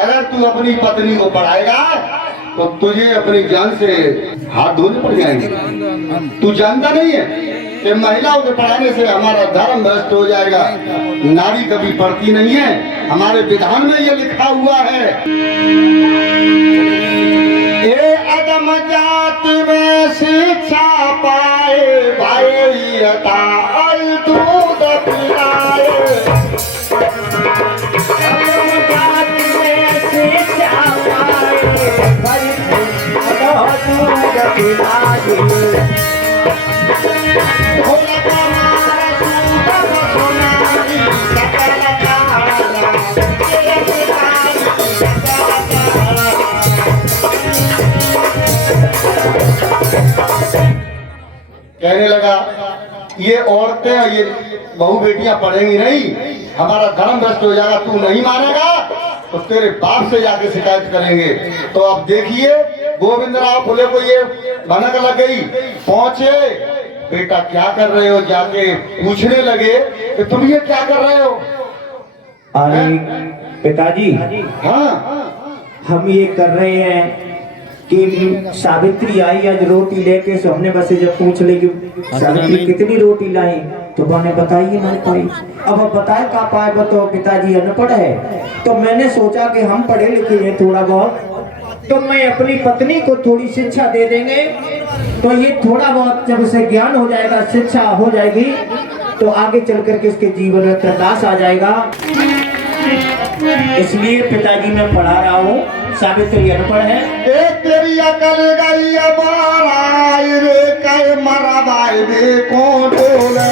अगर तू अपनी पत्नी को पढ़ाएगा तो तुझे अपनी जान से हाथ धोने पड़ जाएंगे। तू जानता नहीं है कि महिलाओं के पढ़ाने से हमारा धर्म भ्रष्ट हो जाएगा। नारी कभी पढ़ती नहीं है, हमारे विधान में ये लिखा हुआ है, ये अदम जाति में शिक्षा पाए भाईता दूध पिलाए। अदम जाति में शिक्षा पाए भाईता दूध पिलाए। कहने लगा ये औरतें ये बहू बेटियां पढ़ेंगी नहीं, हमारा धर्म भ्रष्ट हो जाएगा। तू नहीं मानेगा तो तेरे बाप से जाके शिकायत करेंगे। तो अब देखिए गोविंदराव फुले को ये भनक लग गई, पहुंचे, बेटा क्या कर रहे हो, जाके पूछने लगे कि तुम ये क्या कर रहे हो। अरे पिताजी, हाँ हम ये कर रहे हैं कि सावित्री आई आज रोटी लेके, सो हमने बस जब पूछ ले कि सावित्री कितनी रोटी लाई, तो मैंने बताई नहीं पाई। अब बताए का पाए, बताओ पिताजी अनपढ़ है। तो मैंने सोचा कि हम पढ़े लिखे हैं थोड़ा बहुत, तो मैं अपनी पत्नी को थोड़ी शिक्षा दे देंगे, तो ये थोड़ा बहुत जब उसे ज्ञान हो जाएगा, शिक्षा हो जाएगी, तो आगे चल करके इसके जीवन में प्रकाश आ जाएगा। इसलिए पिताजी मैं पढ़ा रहा हूँ। सावित्री अनपढ़ है। एक तेरी अकल गई बाराई रे कई मरवाई रे को डोले।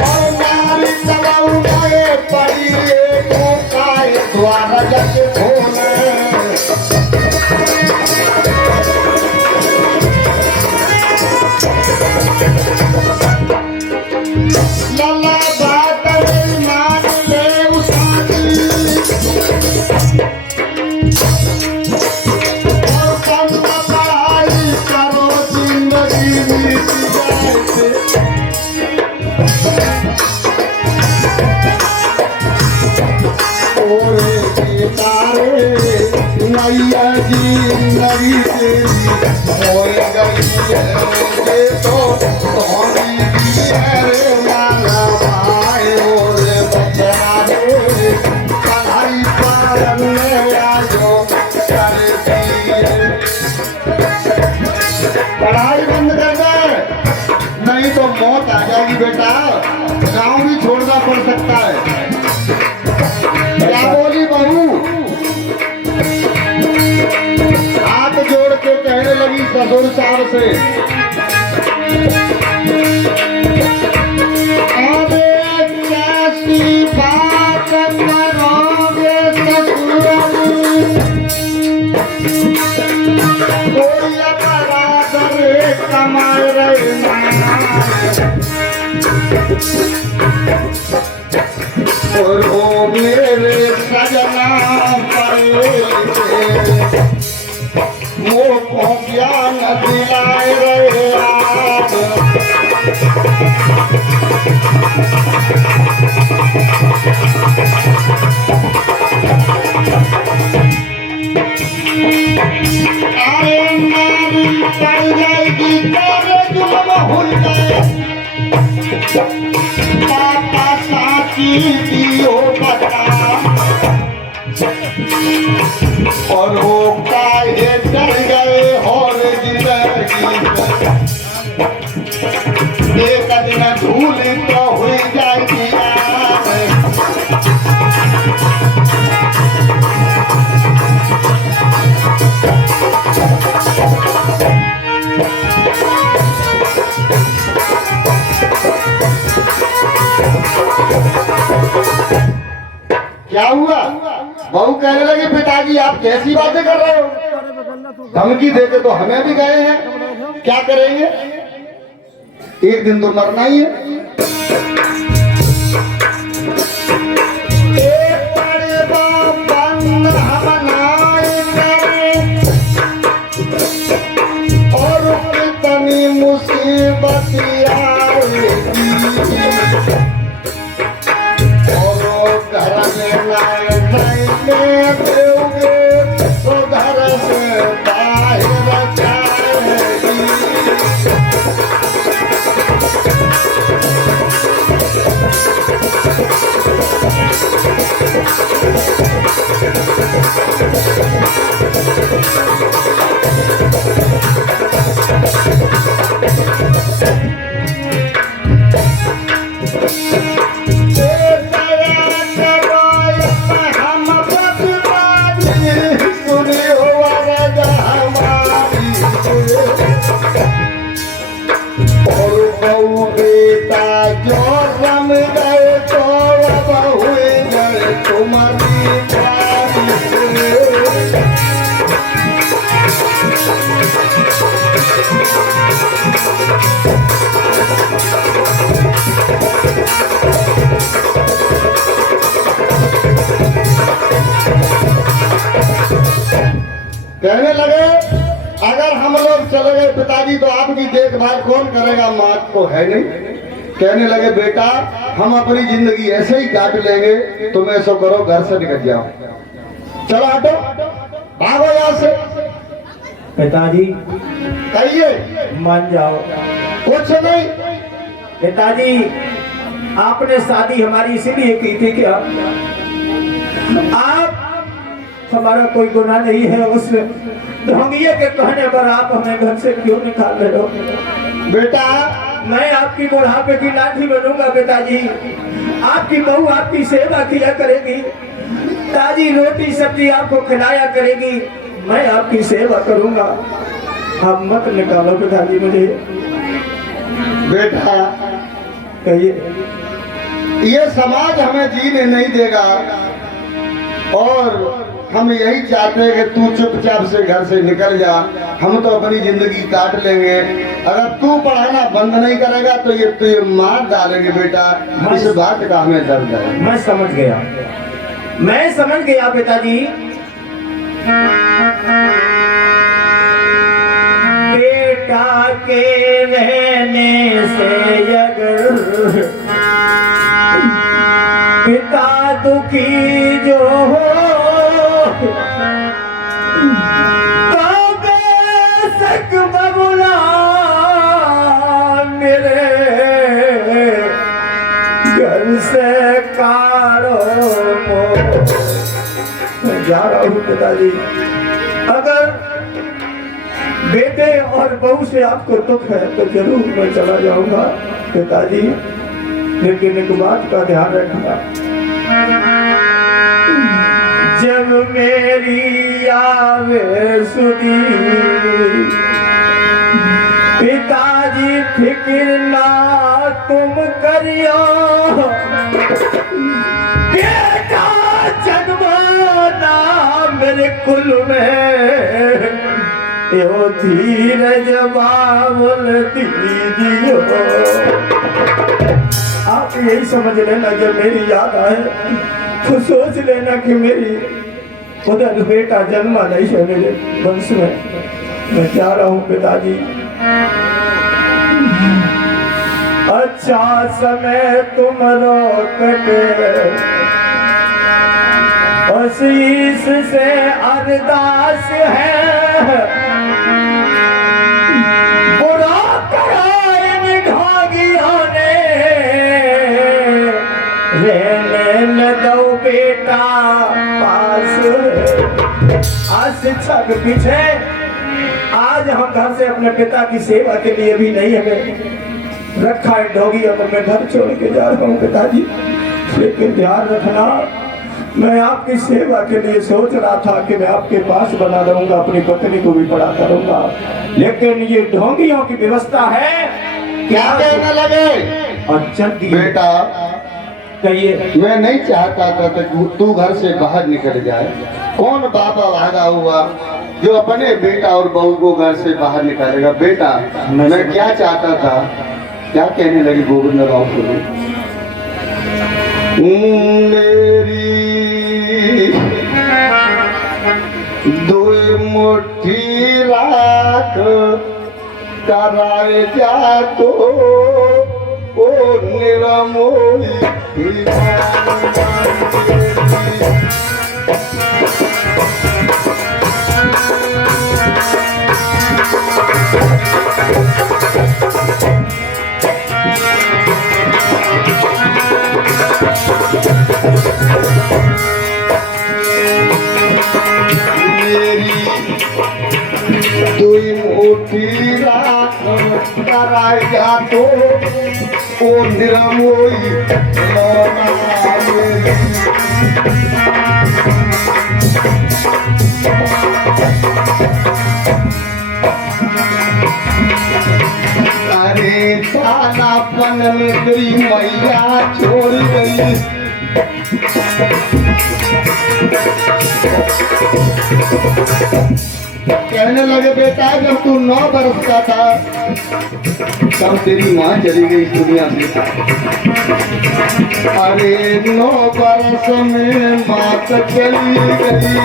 और नारी चलाऊ गए पड़ी को काय द्वारा जग खोले। मैया जी नरी तेरी हो गई है तो तुम्हारी भी है रे माला भाई और बचा रे पढ़ाई पढ़ने आजो करती है। पढ़ाई बंद कर दे, नहीं तो मौत आ जाएगी बेटा, गाँव भी छोड़ना पड़ सकता है। क्या बोली बहू, हाथ जोड़ के कहने लगी ससुर साहब से, अबे कैसी बात करोगे ससुर, कोई बराबर कमाए रहे और वो मेरे सजना वो को ज्ञान दिलाए रहे आज। अरे नारी पड़ जाएगी तेरे जुल्म भूल गए, पापा साथी दियो बता और वो काहे डर गए और जिंदगी एक दिन धूल तो हुई जाएगी। क्या हुआ? बहू कहने लगी पिताजी आप कैसी बातें कर रहे हो, धमकी देते तो हमें भी गए हैं, क्या करेंगे, एक दिन तो मरना ही है। एक बड़े बंद हम कहने लगे अगर हम लोग चले गए पिताजी तो आपकी देखभाल कौन करेगा, माँ तो है नहीं। कहने लगे बेटा हम अपनी जिंदगी ऐसे ही काट लेंगे, तुम ऐसा करो घर से निकल जाओ, चलो हटो भागो यहाँ से। पिताजी कहिए मान जाओ। कुछ नहीं पिताजी आपने शादी हमारी इसीलिए की थी क्या? आप हमारा कोई गुनाह नहीं है, उस ढोंगिए के कहने पर आप हमें घर से क्यों निकाल रहे हो? बेटा मैं आपकी बुढ़ापे की लाठी बनूंगा पिताजी, आपकी बहू आपकी सेवा किया करेगी, ताजी रोटी सब्जी आपको खिलाया करेगी, मैं आपकी सेवा करूंगा। आप मत निकालो पिताजी मुझे। बेटा कहिए। ये समाज हमें जीने नहीं देगा और हम यही चाहते हैं कि तू चुपचाप से घर से निकल जा, हम तो अपनी जिंदगी काट लेंगे। अगर तू पढ़ाना बंद नहीं करेगा तो ये मार डालेंगे बेटा, इस बात का हमें दर्द है। मैं समझ गया, मैं समझ गया पिताजी। बेटा के रहने से अगर पिता दुखी जो हो तो बेशक बबुला मेरे घर से काढ़ो। मैं जा रहा हूँ पिताजी। अगर बेटे और बहू से आपको दुख है तो जरूर मैं चला जाऊंगा पिताजी, लेकिन एक बात का ध्यान रखना, जब मेरी आवे सुनी पिताजी फिक्र ना तुम करियो, बेटा जन्माना मेरे कुल में यो धीरज बाबुल दीजियो। आप यही समझ लेना, जब मेरी याद आए तो सोच लेना कि मेरी उधर बेटा जन्मा नहीं है मेरे वंश में। मैं जा रहा हूँ पिताजी। अच्छा समय तुमरो कटे, आशीष से अरदास है, बुरा कराए ढोंगियों ने रहने न दो बेटा पास। आज शिक्षा के पीछे आज हम घर से अपने पिता की सेवा के लिए भी नहीं हमें रखा है ढोंगी, और मैं घर छोड़ के जा रहा हूँ पिताजी। लेकिन ध्यान रखना, मैं आपकी सेवा के लिए सोच रहा था कि मैं आपके पास बना रहूंगा, अपनी पत्नी को भी पढ़ाता रहूंगा, लेकिन ये ढोंगियों की व्यवस्था है। क्या कहने लगे? अच्छा बेटा कहिए। मैं नहीं चाहता था कि तू घर से बाहर निकल जाए। कौन बाबा भागा हुआ जो अपने बेटा और बहू को घर से बाहर निकालेगा? बेटा मैं क्या चाहता था, क्या कहने लगी गोविंद राव को, मेरी दुई मुट्ठी राख कराए जा तो ओ निरमोई उठी रात कराया तो ओ निरमोई लोना मेरी। अरे कालापन में तेरी मैया छोड़ गई। कहने लगे बेटा जब तू 9 बरस का था तब तेरी माँ चली गई इस दुनिया से। अरे 9 बरस में माँ तो चली गई।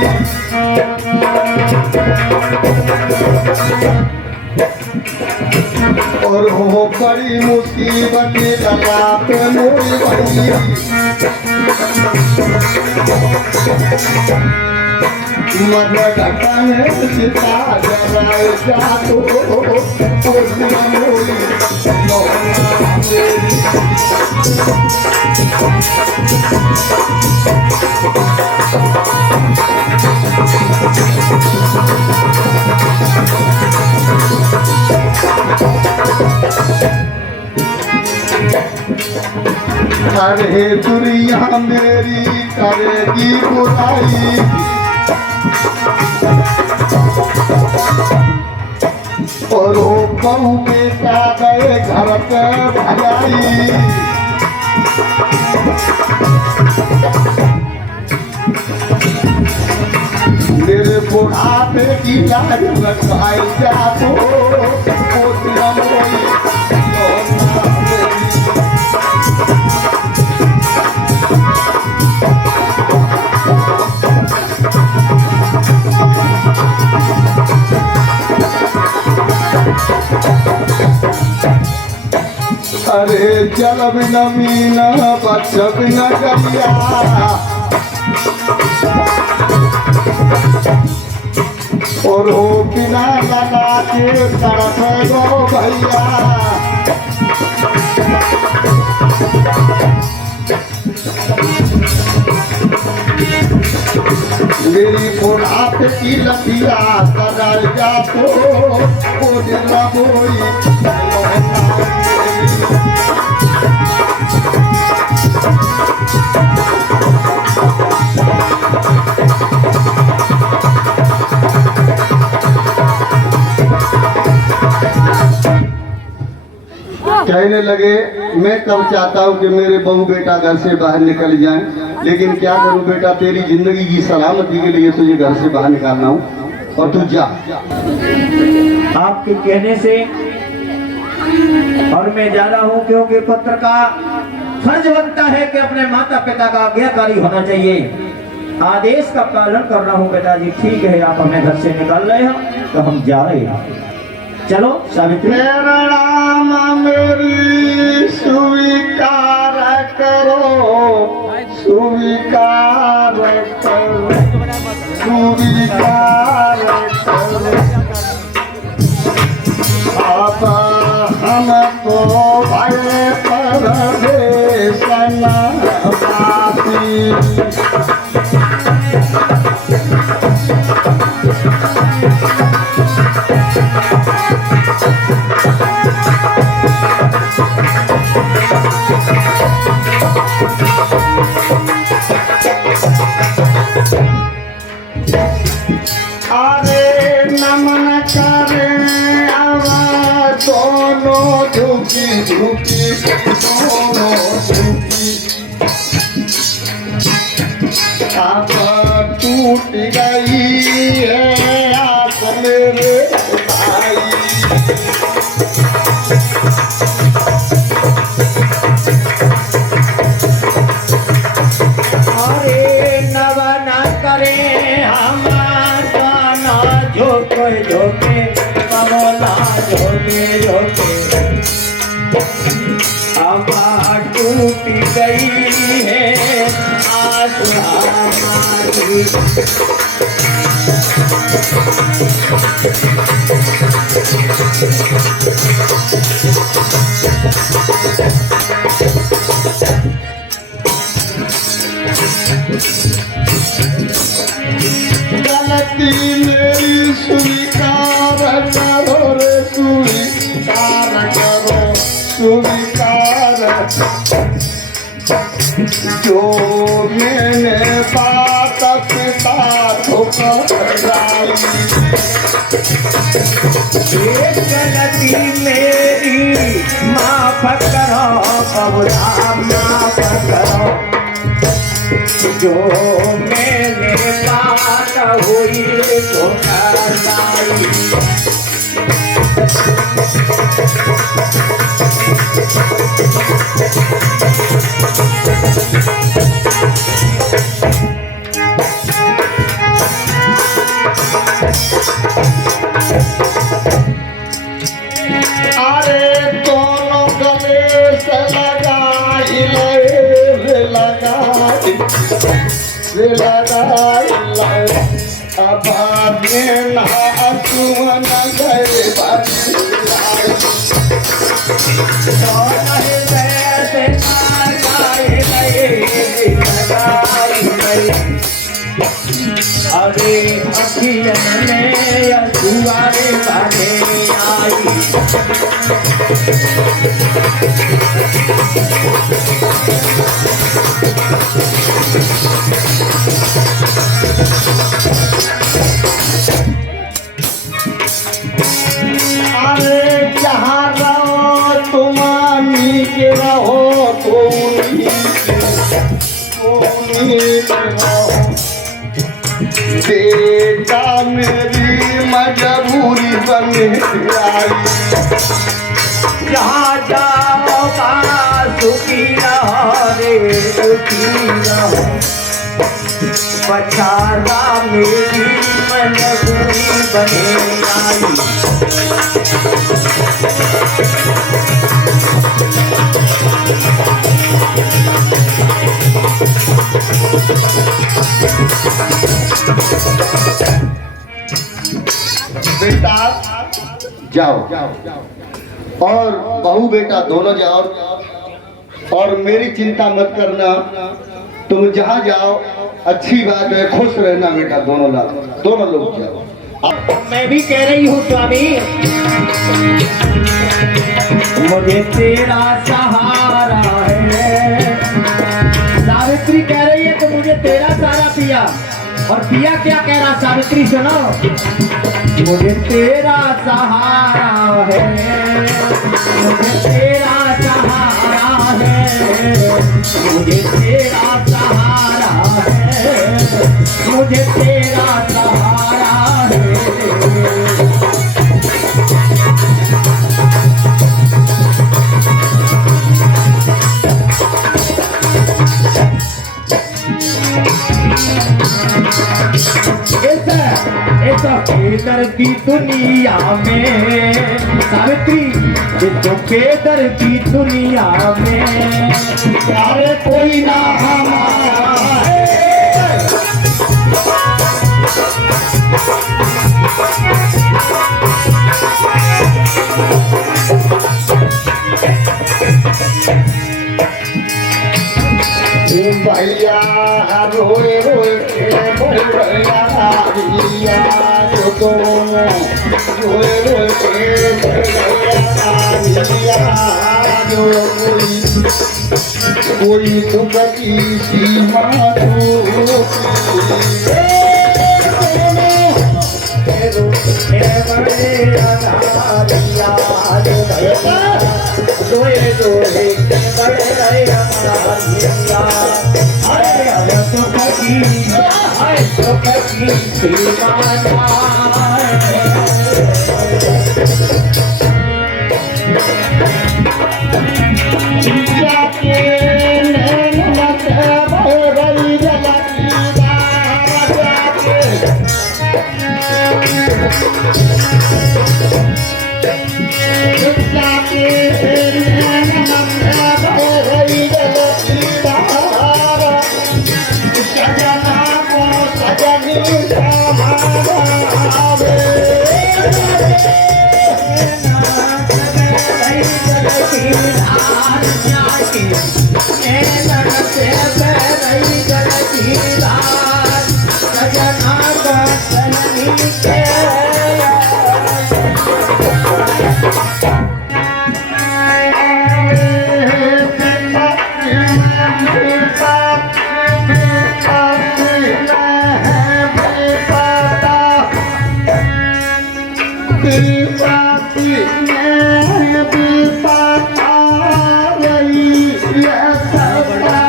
और हो बड़ी मुसीबत लगा पे मोरी बड़ी। मदद करने सीता जराए जातो मोरी अरे दुनिया मेरी करेगी बुराई। और वो बहू बेटा गए घर पे भगाई। मेरे बुढ़ापे की लाज रखाई जातो अरे जल बिन मीना बच बिन गैया। और हो बिना लगा के तड़प गो भैया। मेरी बुढ़ापे की लतिया कर जातो ओ दिल बोई। कहने लगे मैं कब चाहता हूँ कि मेरे बहू बेटा घर से बाहर निकल जाएं, लेकिन क्या करूँ बेटा तेरी जिंदगी की सलामती के लिए तुझे घर से बाहर निकालना हूँ और तू जा। आपके कहने से और मैं जा रहा हूँ क्योंकि पुत्र का फर्ज बनता है कि अपने माता पिता का आज्ञाकारी होना चाहिए। आदेश का पालन कर रहा हूँ पिताजी। ठीक है आप हमें घर से निकाल रहे हो तो हम जा रहे हैं। चलो सावित्री। मेरा राम मेरी स्वीकार करो, स्वीकार करो, स्वीकार करो। अब हमको भय परदेश नवासी। अरे नमन करे आवाज दोनों झुकी झुकी, दोनों झुकी। अब टूट गई है आप मेरे भाई। अरे नवन करे हमारा झोंके झोंके कमला झोंके झोंके। अब टूट गई है आस हमारी। गलती मेरी स्वीकार करो, स्वीकार जो मैंने बात पिता ठुकराई। एक गलती मेरी माफ करो बबुआ माफ करो, जो मैंने बात हुई तो कराई। अरे दोनों गले से लगाई अब ना सुन गए अरे अखियन में दुआरे बने आई। अरे जहाँ रहो तुम नीचे रहो बेटा मेरी मजबूरी बन आई। जहाँ जाओगा सुखी रहो रे सुखी रहो, बचाना मेरी मजबूरी बने आई। बेटा जाओ और बहू बेटा दोनों जाओ और मेरी चिंता मत करना। तुम जहाँ जाओ अच्छी बात है, खुश रहना बेटा। दोनों लोग जाओ। मैं भी कह रही हूँ स्वामी, मुझे तेरा सहारा है। सावित्री कह रही है कि मुझे तेरा सहारा पिया, और पिया क्या कह रहा सावित्री सुनो, मुझे तेरा सहारा है, मुझे तेरा सहारा है, मुझे तेरा सहारा है, मुझे तेरा सहारा है। ऐसा बेदर की दुनिया में सावित्री, तो बेदर की दुनिया में अरे कोई ना हमारा है। भैया रोए रोए भैया जो रोए रोए भैया जो कोई दुख की सीमा विपत्ति में विपत आ रही है सताई।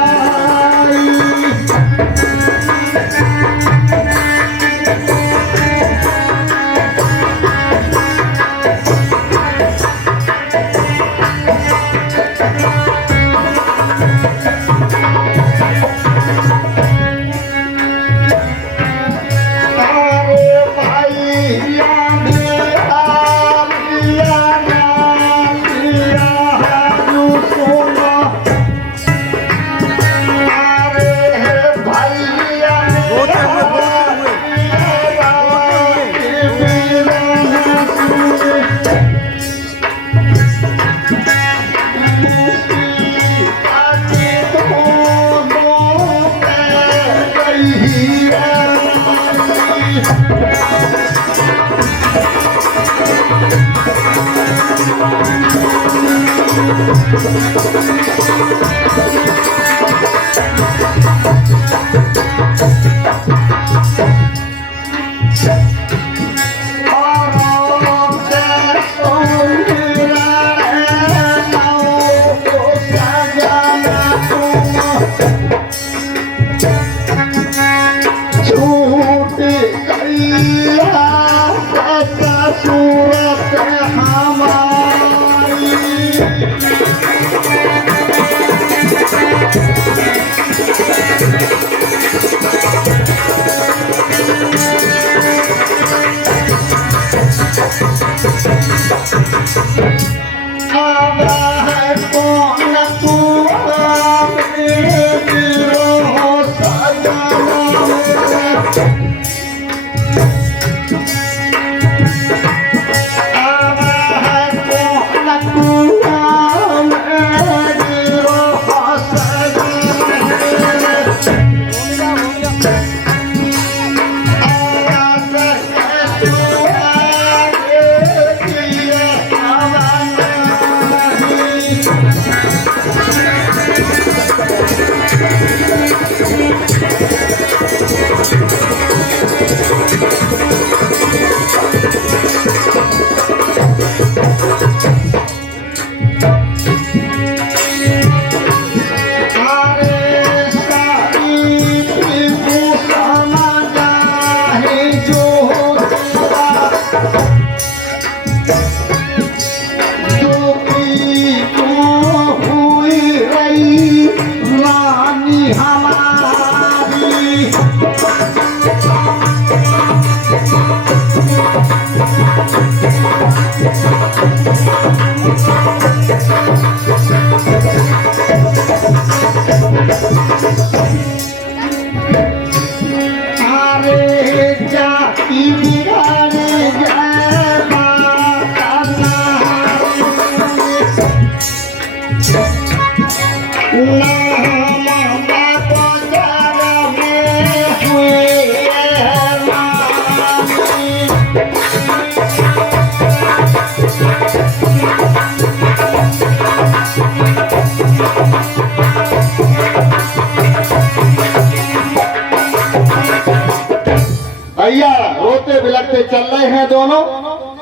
भैया रोते बिलखते चल रहे हैं दोनों।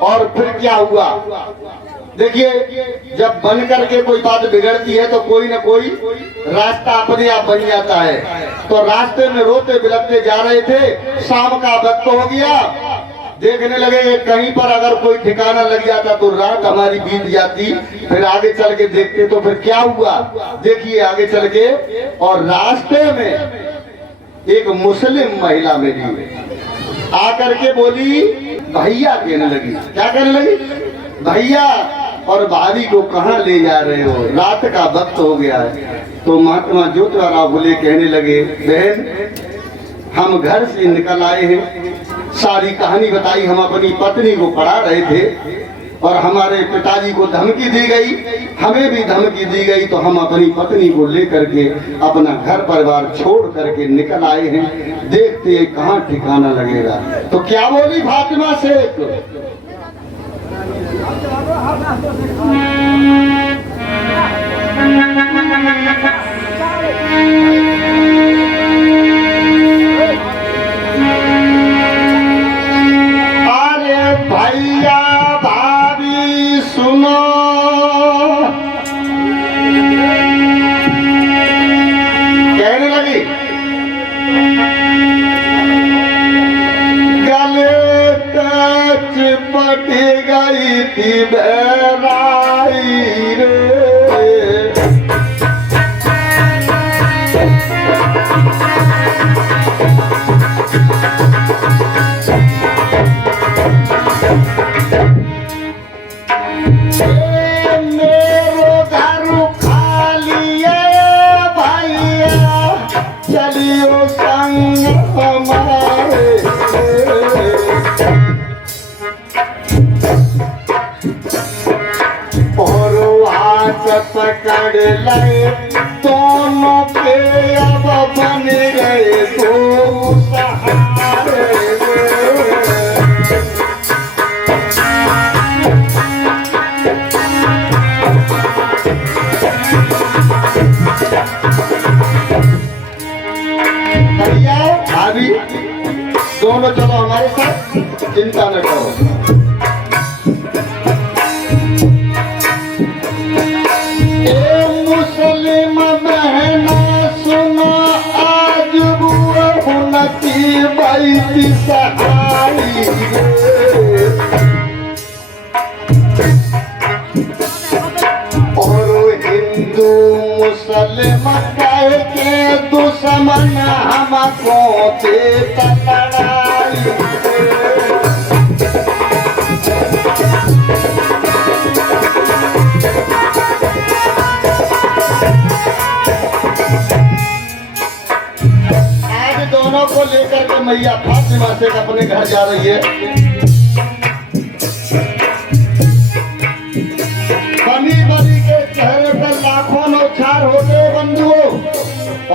और फिर क्या हुआ देखिए, जब बन करके कोई बात बिगड़ती है तो कोई ना कोई रास्ता अपने आप बन जाता है। तो रास्ते में रोते बिलखते जा रहे थे, शाम का वक्त हो गया, देखने लगे कहीं पर अगर कोई ठिकाना लग जाता तो रात हमारी बीत जाती। फिर आगे चल के देखते तो फिर क्या हुआ देखिए आगे चल के। और रास्ते में एक मुस्लिम महिला मिली, आकर के बोली भैया कहने लगी। क्या कहने लगी? भैया और भाभी को कहाँ ले जा रहे हो, रात का वक्त हो गया है। तो महात्मा ज्योतिराव फुले कहने लगे बहन हम घर से निकल आए हैं। सारी कहानी बताई, हम अपनी पत्नी को पढ़ा रहे थे और हमारे पिताजी को धमकी दी गई, हमें भी धमकी दी गई, तो हम अपनी पत्नी को लेकर के अपना घर परिवार छोड़ करके निकल आए हैं, देखते हैं कहाँ ठिकाना लगेगा। तो क्या बोली फातिमा शेख? अरे भैया आई थी बेराई रे। मेरो घर खाली है भैया, चलियो संग हमारे। और हाथ पकड़ ले दोनों के अब बन गए दो सहारे। भैया भाभी दोनों चलो हमारे साथ, चिंता न करो। ए मुस्लिम बहना सुनो, आज बुआ उनकी बैठी सहाई रे। और हिंदू मुसलम कह के दुश्मन हमको देता लड़ाई। आज दोनों को लेकर के मैया फातिमा से अपने घर जा रही है। बनी बनी के चेहरे पर लाखों नौछार होते हैं बंधुओं,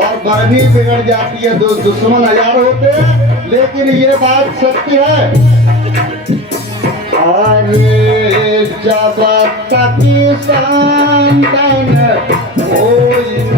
और बनी बिगड़ जाती है, दुश्मन हजार होते हैं, लेकिन ये बात सत्य है। अरे जब तक संतन कोई